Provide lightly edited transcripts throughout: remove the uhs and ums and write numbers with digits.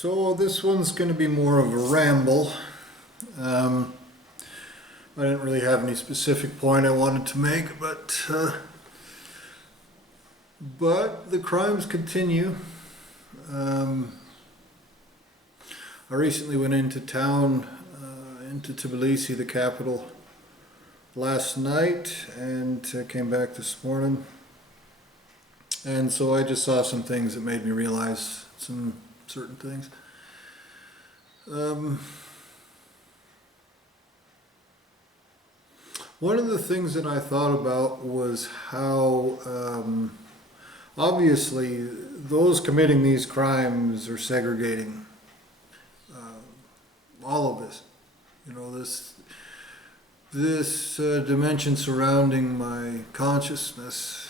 So this one's going to be more of a ramble. I didn't really have any specific point I wanted to make, but the crimes continue. I recently went into town, into Tbilisi, the capital, last night, and came back this morning. And so I just saw some things that made me realize some certain things. One of the things that I thought about was how obviously those committing these crimes are segregating all of this. You know, this dimension surrounding my consciousness.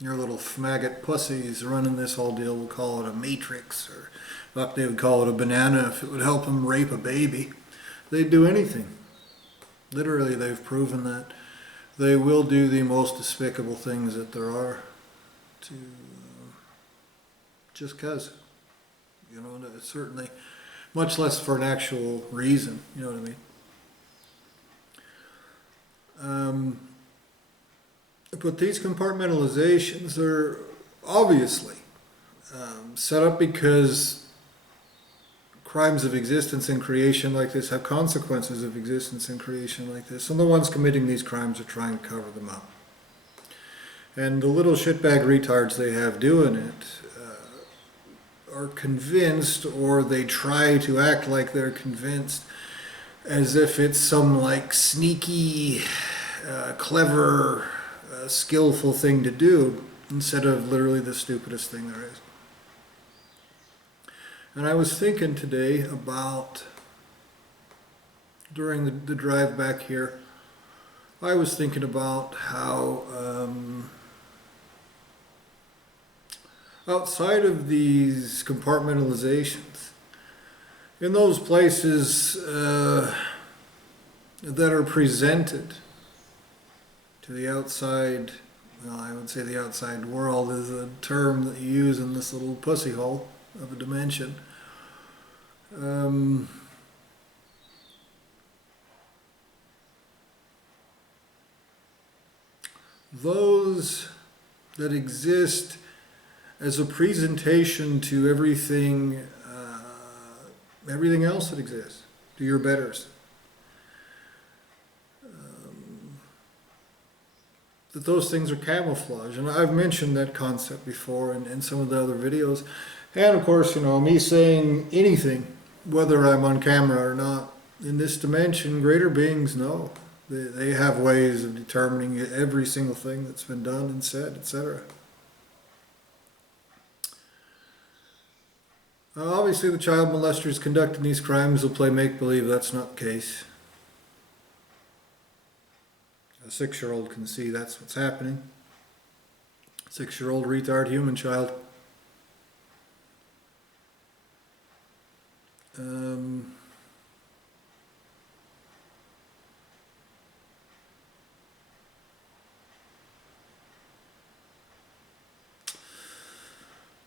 Your little maggot pussies running this whole deal will call it a matrix, or fuck, they would call it a banana if it would help them rape a baby. They'd do anything. Literally, they've proven that they will do the most despicable things that there are to just cause. You know, certainly, much less for an actual reason. You know what I mean? But these compartmentalizations are obviously set up because crimes of existence and creation like this have consequences of existence and creation like this. And the ones committing these crimes are trying to cover them up. And the little shitbag retards they have doing it are convinced, or they try to act like they're convinced, as if it's some like sneaky, clever, skillful thing to do, instead of literally the stupidest thing there is. And I was thinking today about, during the drive back here, I was thinking about how outside of these compartmentalizations, in those places that are presented to the outside, well, I would say the outside world is a term that you use in this little pussy hole of a dimension. Those that exist as a presentation to everything, everything else that exists, to your betters. That those things are camouflage. And I've mentioned that concept before in some of the other videos. And of course, you know, me saying anything, whether I'm on camera or not, in this dimension, greater beings know. They have ways of determining every single thing that's been done and said, etc. Obviously, the child molesters conducting these crimes will play make-believe. That's not the case. A 6-year-old can see that's what's happening. 6-year-old retard human child.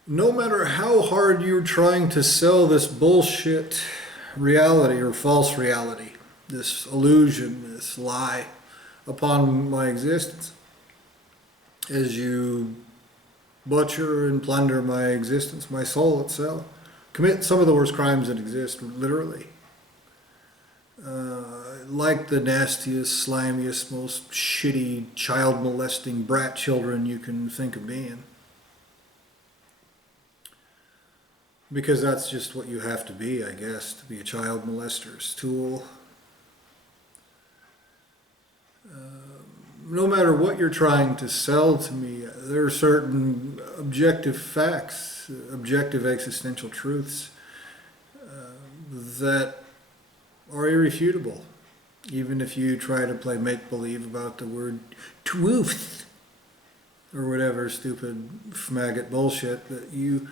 No matter how hard you're trying to sell this bullshit reality or false reality, this illusion, this lie upon my existence, as you butcher and plunder my existence, my soul itself, commit some of the worst crimes that exist, literally. Like the nastiest, slimiest, most shitty, child molesting brat children you can think of being. Because that's just what you have to be, I guess, to be a child molester's tool. No matter what you're trying to sell to me, there are certain objective facts, objective existential truths that are irrefutable. Even if you try to play make-believe about the word truth or whatever stupid maggot bullshit that you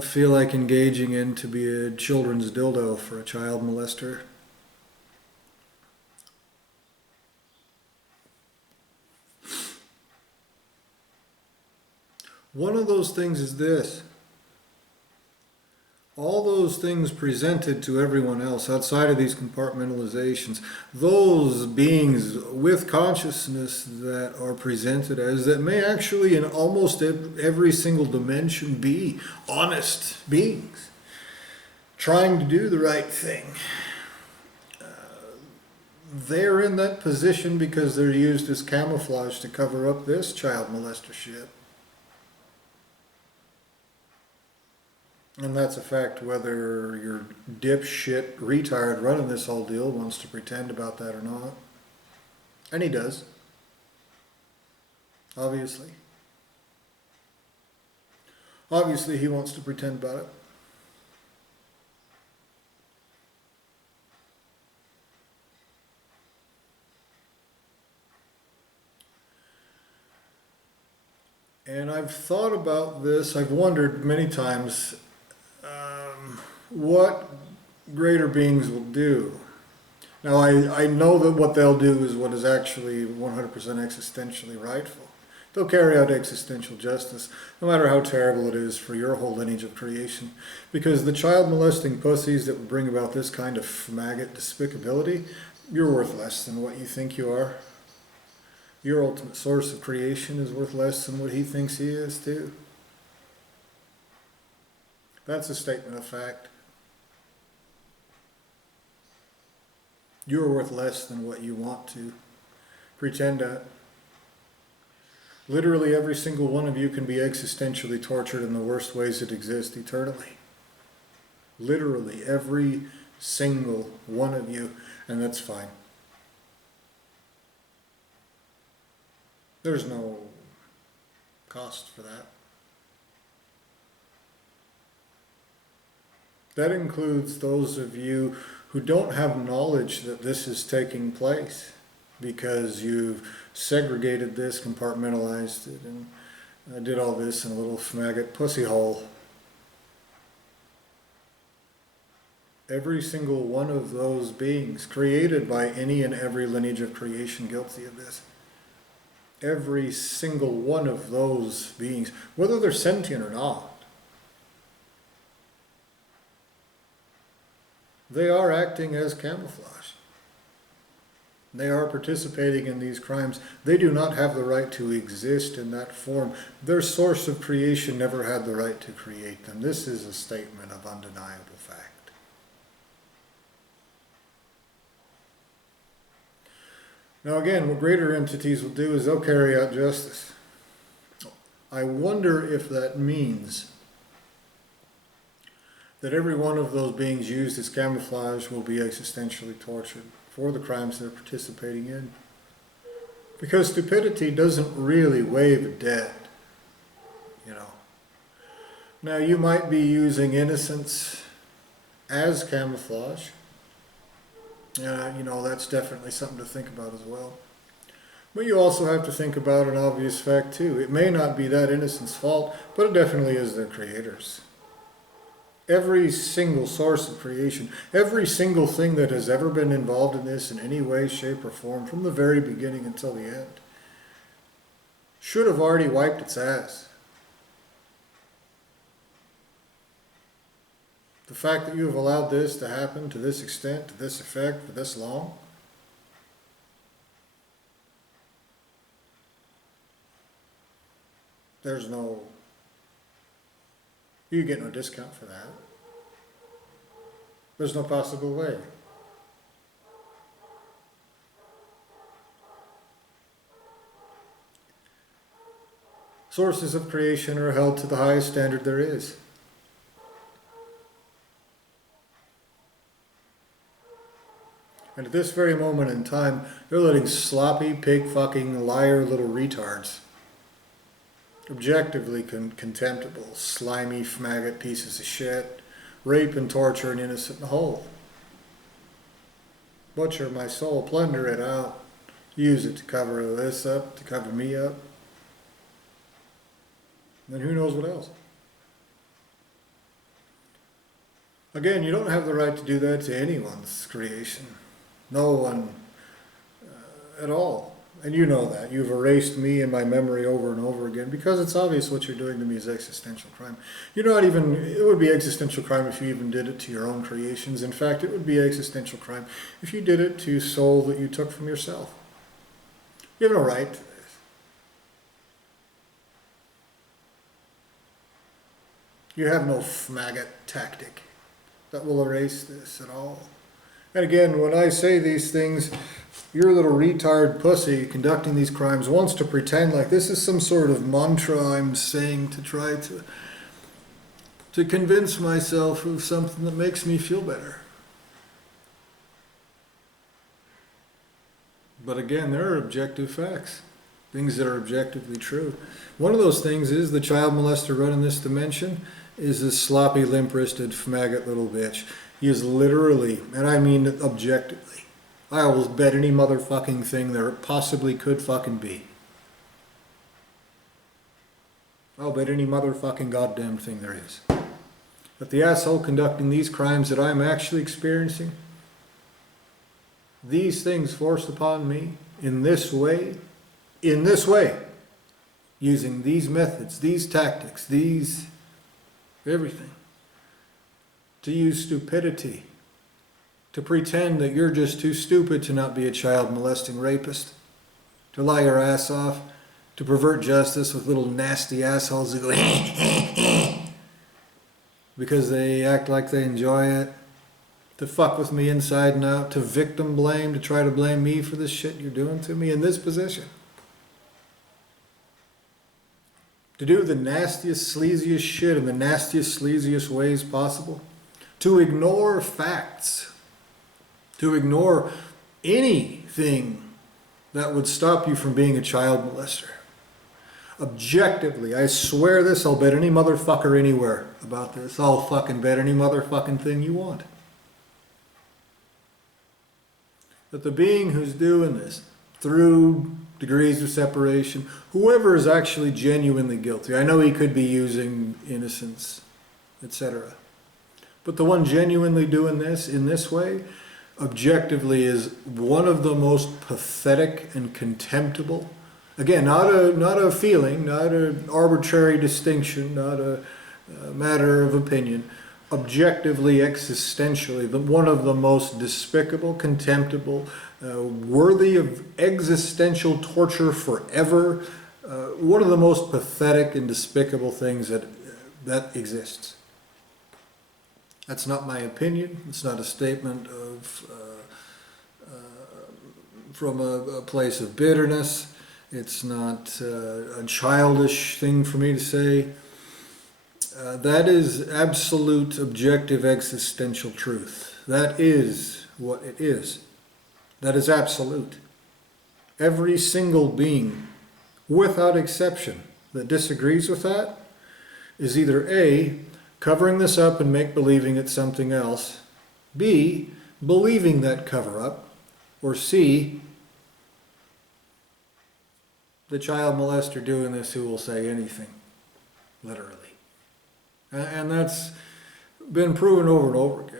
feel like engaging in to be a children's dildo for a child molester. One of those things is this. All those things presented to everyone else outside of these compartmentalizations, those beings with consciousness that are presented as that may actually in almost every single dimension be honest beings trying to do the right thing. They're in that position because they're used as camouflage to cover up this child molester shit. And that's a fact whether your dipshit retard running this whole deal wants to pretend about that or not. And he does. Obviously. Obviously he wants to pretend about it. And I've thought about this, I've wondered many times what greater beings will do. Now I know that what they'll do is what is actually 100% existentially rightful. They'll carry out existential justice, no matter how terrible it is for your whole lineage of creation. Because the child molesting pussies that would bring about this kind of maggot despicability, you're worth less than what you think you are. Your ultimate source of creation is worth less than what he thinks he is too. That's a statement of fact. You're worth less than what you want to pretend at. Literally every single one of you can be existentially tortured in the worst ways that exist eternally. Literally every single one of you, and that's fine. There's no cost for that. That includes those of you who don't have knowledge that this is taking place because you've segregated this, compartmentalized it, and did all this in a little maggot pussy hole. Every single one of those beings created by any and every lineage of creation guilty of this. Every single one of those beings, whether they're sentient or not, they are acting as camouflage. They are participating in these crimes. They do not have the right to exist in that form. Their source of creation never had the right to create them. This is a statement of undeniable fact. Now again, what greater entities will do is they'll carry out justice. I wonder if that means that every one of those beings used as camouflage will be existentially tortured for the crimes they're participating in. Because stupidity doesn't really waive a debt, you know. Now you might be using innocence as camouflage. You know, that's definitely something to think about as well. But you also have to think about an obvious fact too. It may not be that innocent's fault, but it definitely is their creator's. Every single source of creation, every single thing that has ever been involved in this in any way, shape, or form, from the very beginning until the end, should have already wiped its ass. The fact that you have allowed this to happen to this extent, to this effect, for this long, there's no, you get no discount for that. There's no possible way. Sources of creation are held to the highest standard there is. And at this very moment in time, they're letting sloppy, pig-fucking, liar little retards, objectively contemptible, slimy, maggot pieces of shit, rape and torture an innocent whole. Butcher my soul, plunder it out, use it to cover this up, to cover me up. And who knows what else. Again, you don't have the right to do that to anyone's creation. No one at all. And you know that. You've erased me and my memory over and over again because it's obvious what you're doing to me is existential crime. You're not even, it would be existential crime if you even did it to your own creations. In fact, it would be existential crime if you did it to soul that you took from yourself. You have no right to this. You have no maggot tactic that will erase this at all. And again, when I say these things, your little retard pussy conducting these crimes wants to pretend like this is some sort of mantra I'm saying to try to convince myself of something that makes me feel better. But again, there are objective facts, things that are objectively true. One of those things is the child molester running this dimension is this sloppy, limp-wristed, maggot little bitch. He is literally, and I mean objectively, I will bet any motherfucking thing there possibly could fucking be. I'll bet any motherfucking goddamn thing there is. That the asshole conducting these crimes that I'm actually experiencing, these things forced upon me in this way, using these methods, these tactics, these everything, to use stupidity, to pretend that you're just too stupid to not be a child molesting rapist, to lie your ass off, to pervert justice with little nasty assholes who go because they act like they enjoy it, to fuck with me inside and out, to victim blame, to try to blame me for this shit you're doing to me in this position. To do the nastiest, sleaziest shit in the nastiest, sleaziest ways possible. To ignore facts. To ignore anything that would stop you from being a child molester. Objectively, I swear this, I'll bet any motherfucker anywhere about this. I'll fucking bet any motherfucking thing you want. That the being who's doing this, through degrees of separation, whoever is actually genuinely guilty. I know he could be using innocence, etc. But the one genuinely doing this in this way, objectively, is one of the most pathetic and contemptible. Again, not a feeling, not an arbitrary distinction, not a matter of opinion. Objectively, existentially, one of the most despicable, contemptible, worthy of existential torture forever, one of the most pathetic and despicable things that exists. That's not my opinion. It's not a statement from a place of bitterness. It's not a childish thing for me to say. That is absolute, objective, existential truth. That is what it is. That is absolute. Every single being, without exception, that disagrees with that is either A, covering this up and make-believing it's something else, B, believing that cover-up, or C, the child molester doing this who will say anything, literally. And that's been proven over and over again.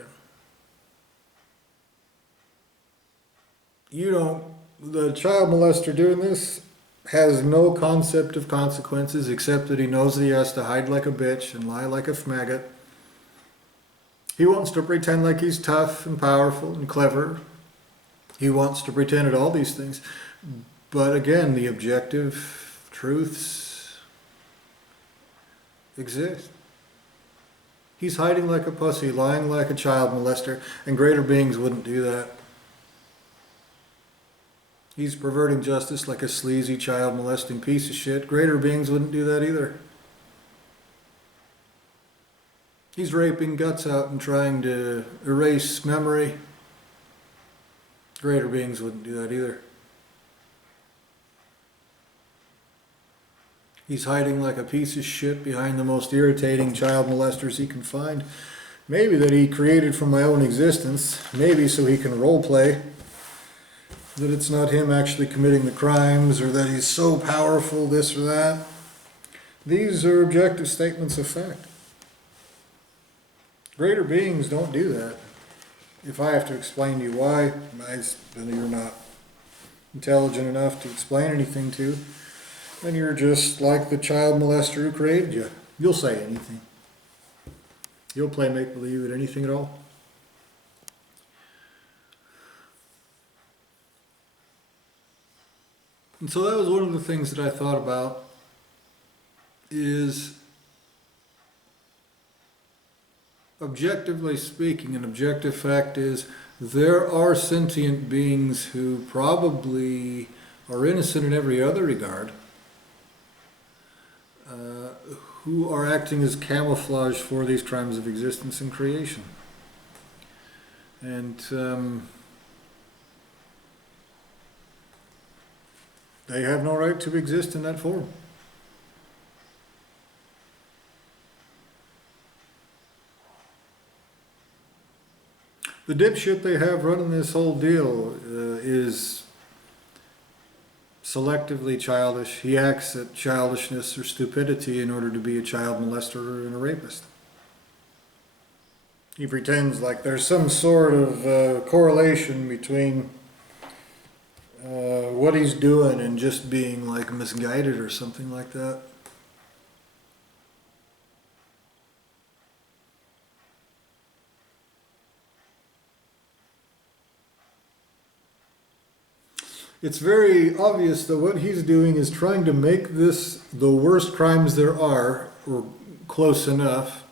The child molester doing this has no concept of consequences except that he knows that he has to hide like a bitch and lie like a maggot. He wants to pretend like he's tough and powerful and clever. He wants to pretend at all these things. But again, the objective truths exist. He's hiding like a pussy, lying like a child molester, and greater beings wouldn't do that. He's perverting justice like a sleazy child molesting piece of shit. Greater beings wouldn't do that either. He's raping guts out and trying to erase memory. Greater beings wouldn't do that either. He's hiding like a piece of shit behind the most irritating child molesters he can find. Maybe that he created from my own existence. Maybe so he can role play. That it's not him actually committing the crimes, or that he's so powerful, this or that. These are objective statements of fact. Greater beings don't do that. If I have to explain to you why, nice, then you're not intelligent enough to explain anything to, then you're just like the child molester who created you. You'll say anything. You'll play make-believe at anything at all. And so that was one of the things that I thought about is, objectively speaking, an objective fact is there are sentient beings who probably are innocent in every other regard, who are acting as camouflage for these crimes of existence and creation. And they have no right to exist in that form. The dipshit they have running this whole deal is selectively childish. He acts at childishness or stupidity in order to be a child molester and a rapist. He pretends like there's some sort of correlation between what he's doing and just being like misguided or something like that. It's very obvious that what he's doing is trying to make this the worst crimes there are, or close enough,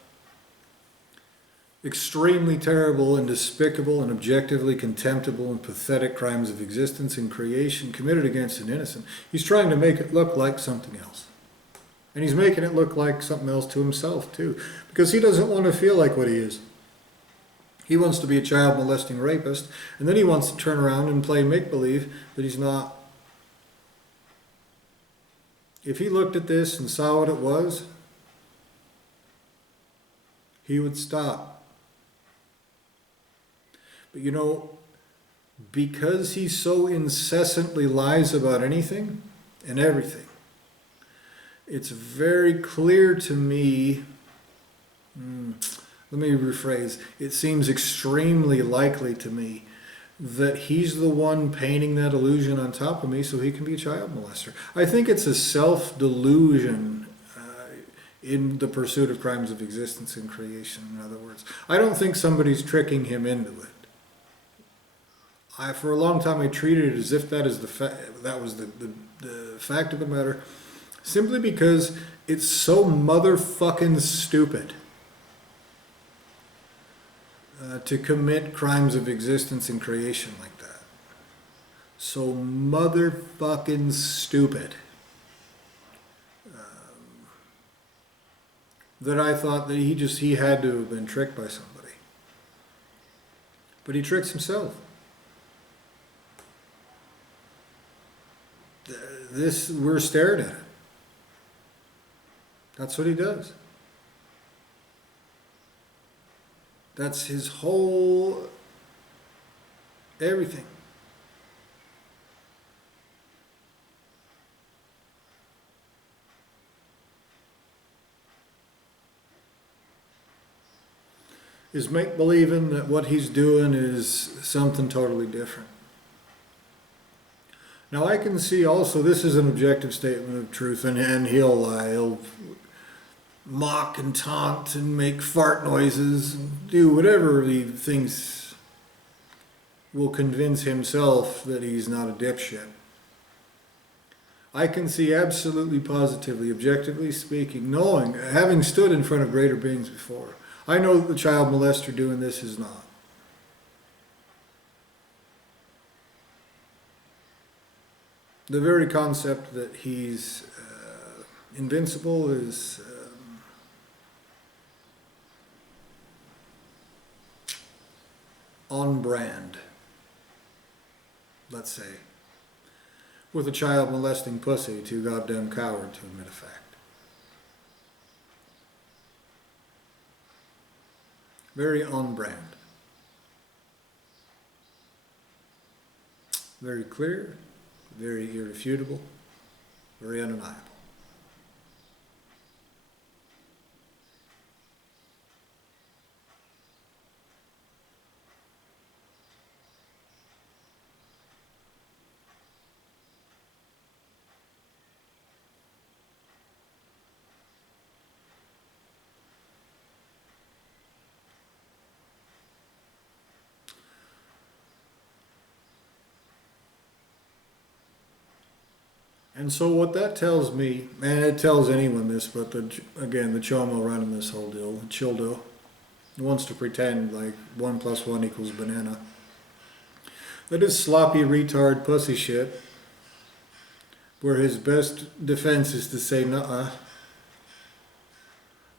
extremely terrible and despicable and objectively contemptible and pathetic crimes of existence and creation committed against an innocent. He's trying to make it look like something else. And he's making it look like something else to himself too, because he doesn't want to feel like what he is. He wants to be a child molesting rapist, and then he wants to turn around and play make-believe that he's not. If he looked at this and saw what it was, he would stop. But you know, because he so incessantly lies about anything and everything, it's very clear to me, let me rephrase, it seems extremely likely to me that he's the one painting that illusion on top of me so he can be a child molester. I think it's a self-delusion in the pursuit of crimes of existence and creation, in other words. I don't think somebody's tricking him into it. For a long time I treated it as if that is that was the fact of the matter, simply because it's so motherfucking stupid to commit crimes of existence and creation like that. So motherfucking stupid that I thought that he had to have been tricked by somebody. But he tricks himself. We're staring at it. That's what he does. That's his whole everything. Is make-believing that what he's doing is something totally different. Now I can see also this is an objective statement of truth, and he'll lie. He'll mock and taunt and make fart noises and do whatever he thinks will convince himself that he's not a dipshit. I can see absolutely positively, objectively speaking, knowing, having stood in front of greater beings before, I know that the child molester doing this is not. The very concept that he's invincible is on brand, let's say, with a child molesting pussy, too goddamn coward to admit a fact. Very on brand. Very clear, very irrefutable, very undeniable. And so what that tells me, and it tells anyone this, but again, the chomo running this whole deal, the childo, wants to pretend like 1 + 1 = banana. That is sloppy retard pussy shit, where his best defense is to say nuh-uh,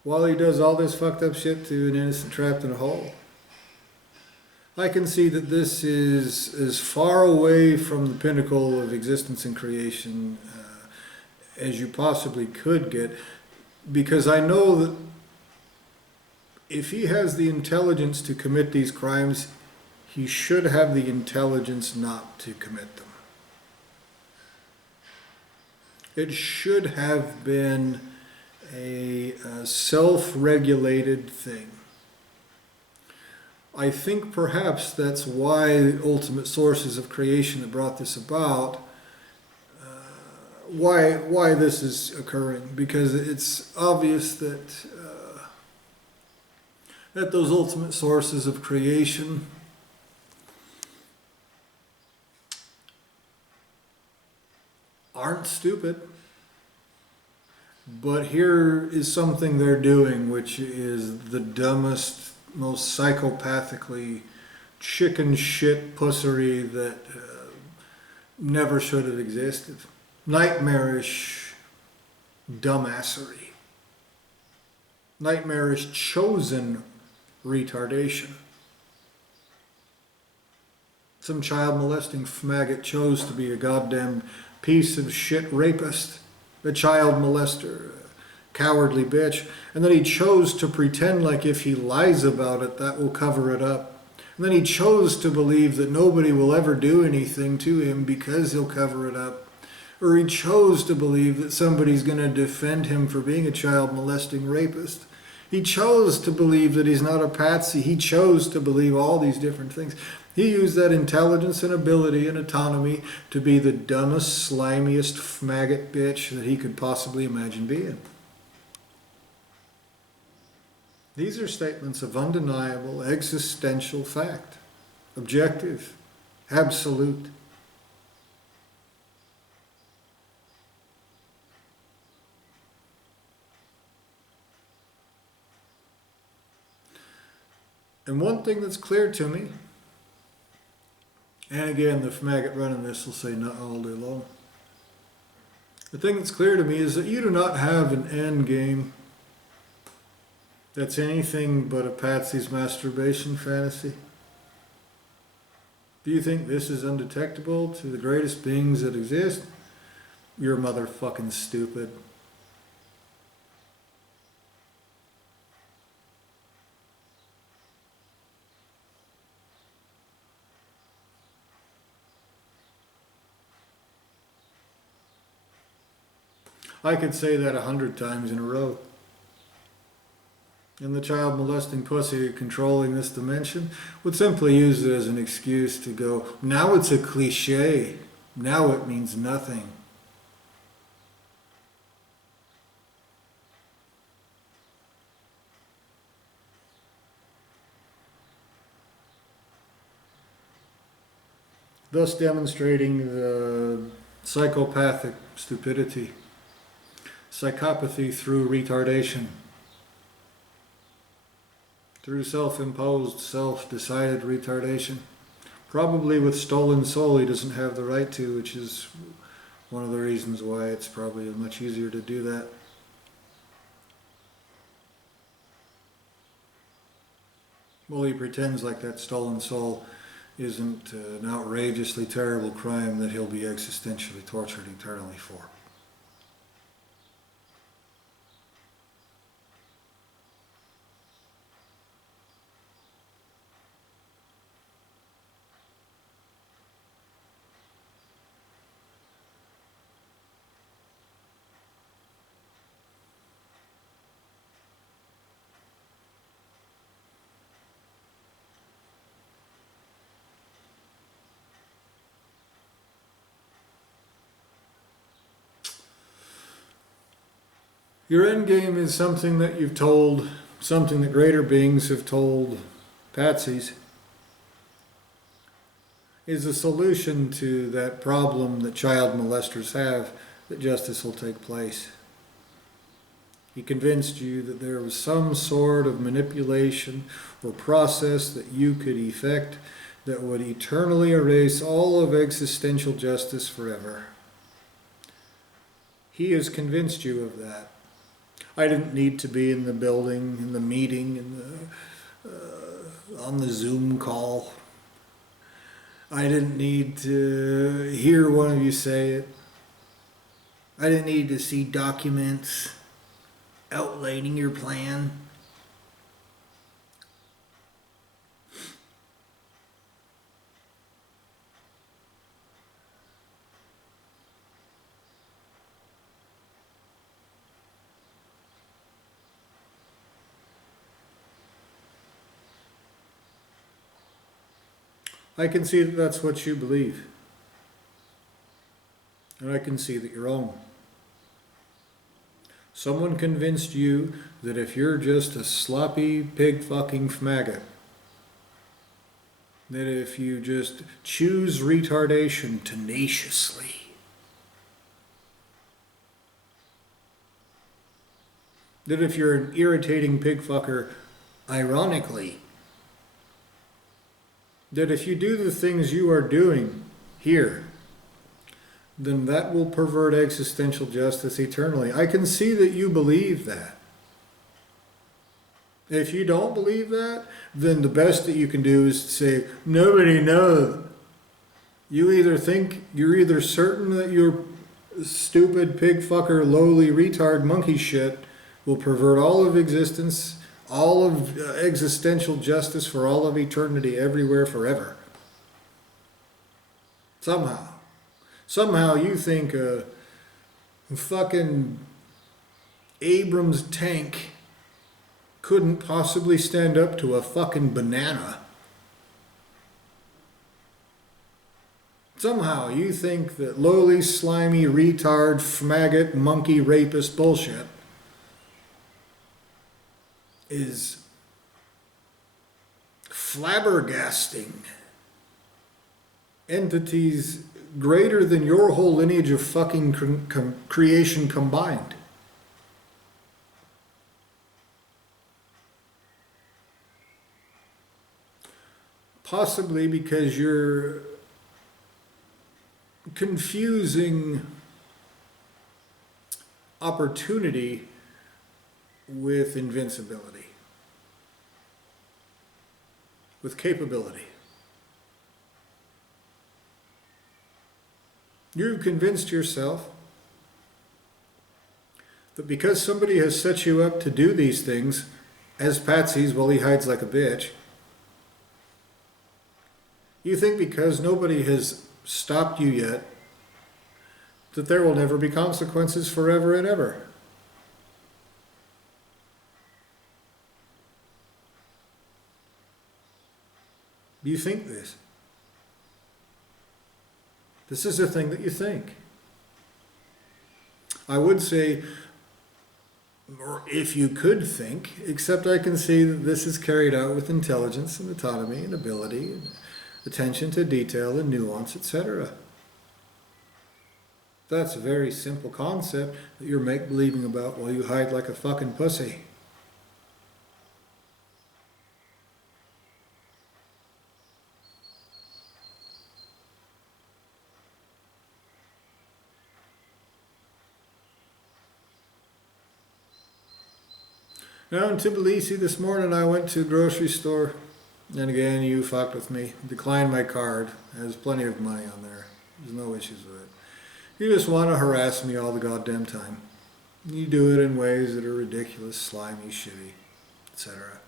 while he does all this fucked up shit to an innocent trapped in a hole. I can see that this is as far away from the pinnacle of existence and creation as you possibly could get, because I know that if he has the intelligence to commit these crimes, he should have the intelligence not to commit them. It should have been a self-regulated thing. I think perhaps that's why the ultimate sources of creation that brought this about, why this is occurring, because it's obvious that that those ultimate sources of creation aren't stupid. But here is something they're doing which is the dumbest, most psychopathically chicken shit pussery that never should have existed. Nightmarish dumbassery. Nightmarish chosen retardation. Some child molesting faggot chose to be a goddamn piece of shit rapist, a child molester, a cowardly bitch, and then he chose to pretend like if he lies about it, that will cover it up. And then he chose to believe that nobody will ever do anything to him because he'll cover it up. Or he chose to believe that somebody's going to defend him for being a child molesting rapist. He chose to believe that he's not a patsy. He chose to believe all these different things. He used that intelligence and ability and autonomy to be the dumbest, slimiest maggot bitch that he could possibly imagine being. These are statements of undeniable existential fact. Objective. Absolute. And one thing that's clear to me, and again, the faggot running this will say not all day long. The thing that's clear to me is that you do not have an end game that's anything but a patsy's masturbation fantasy. Do you think this is undetectable to the greatest beings that exist? You're motherfucking stupid. I could say that 100 times in a row. And the child molesting pussy controlling this dimension would simply use it as an excuse to go, now it's a cliche. Now it means nothing. Thus demonstrating the psychopathic stupidity. Psychopathy through retardation. Through self-imposed, self-decided retardation. Probably with stolen soul he doesn't have the right to, which is one of the reasons why it's probably much easier to do that. Well, he pretends like that stolen soul isn't an outrageously terrible crime that he'll be existentially tortured eternally for. Your end game is something that you've told, something that greater beings have told patsies, is a solution to that problem that child molesters have that justice will take place. He convinced you that there was some sort of manipulation or process that you could effect that would eternally erase all of existential justice forever. He has convinced you of that. I didn't need to be in the building, in the meeting, on the Zoom call. I didn't need to hear one of you say it. I didn't need to see documents outlining your plan. I can see that that's what you believe. And I can see that you're wrong. Someone convinced you that if you're just a sloppy pig fucking faggot, that if you just choose retardation tenaciously, that if you're an irritating pig fucker ironically, that if you do the things you are doing here, then that will pervert existential justice eternally. I can see that you believe that. If you don't believe that, then the best that you can do is to say, nobody knows. You're either certain that your stupid pig fucker, lowly retard monkey shit will pervert all of existence, all of existential justice for all of eternity, everywhere, forever. Somehow you think a fucking Abrams tank couldn't possibly stand up to a fucking banana. Somehow you think that lowly, slimy, retard, maggot, monkey, rapist bullshit is flabbergasting entities greater than your whole lineage of fucking creation combined. Possibly because you're confusing opportunity with invincibility, with capability. You've convinced yourself that because somebody has set you up to do these things as patsies while he hides like a bitch, you think because nobody has stopped you yet that there will never be consequences forever and ever. You think this. This is the thing that you think. I would say, or if you could think, except I can see that this is carried out with intelligence and autonomy and ability and attention to detail and nuance, etc. That's a very simple concept that you're make-believing about while you hide like a fucking pussy. Now in Tbilisi this morning I went to a grocery store, and again you fucked with me. Declined my card. There's plenty of money on there. There's no issues with it. You just want to harass me all the goddamn time. You do it in ways that are ridiculous, slimy, shitty, etc.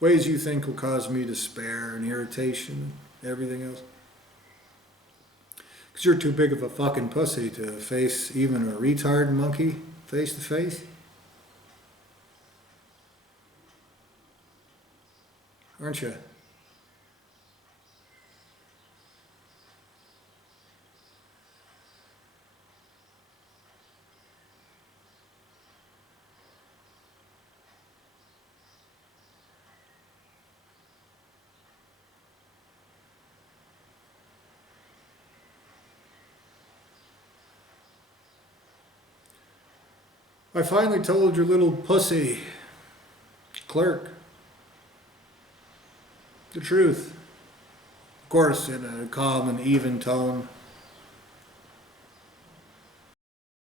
Ways you think will cause me despair and irritation and everything else. Because you're too big of a fucking pussy to face even a retard monkey face to face. Aren't you? I finally told your little pussy clerk the truth. Of course, in a calm and even tone.